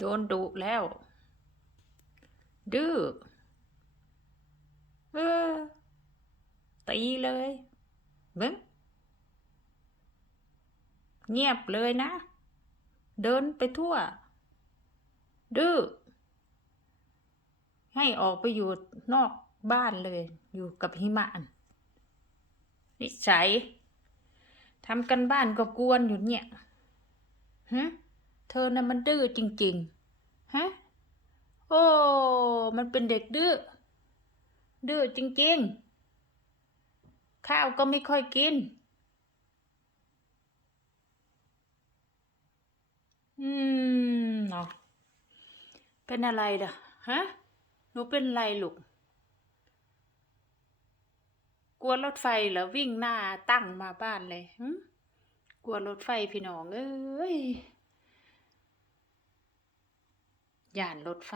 โดนดุแล้ว ดื้อเออตีเลยเบิ้งเงียบเลยนะ เดินไปทั่ว ดื้อให้ออกไปอยู่นอกบ้านเลย อยู่กับหิมะนิสัยทำกันบ้านก็กวนอยู่เนี่ยฮะเธอน่ะมันดื้อจริงๆฮะโอ้มันเป็นเด็กดื้อดื้อจริงๆข้าวก็ไม่ค่อยกินเนาะเป็นอะไรเด้อฮะหนูเป็นไรลูกกลัวรถไฟเหรอวิ่งหน้าตั้งมาบ้านเลยกลัวรถไฟพี่น้องเอ้ยย่านรถไฟ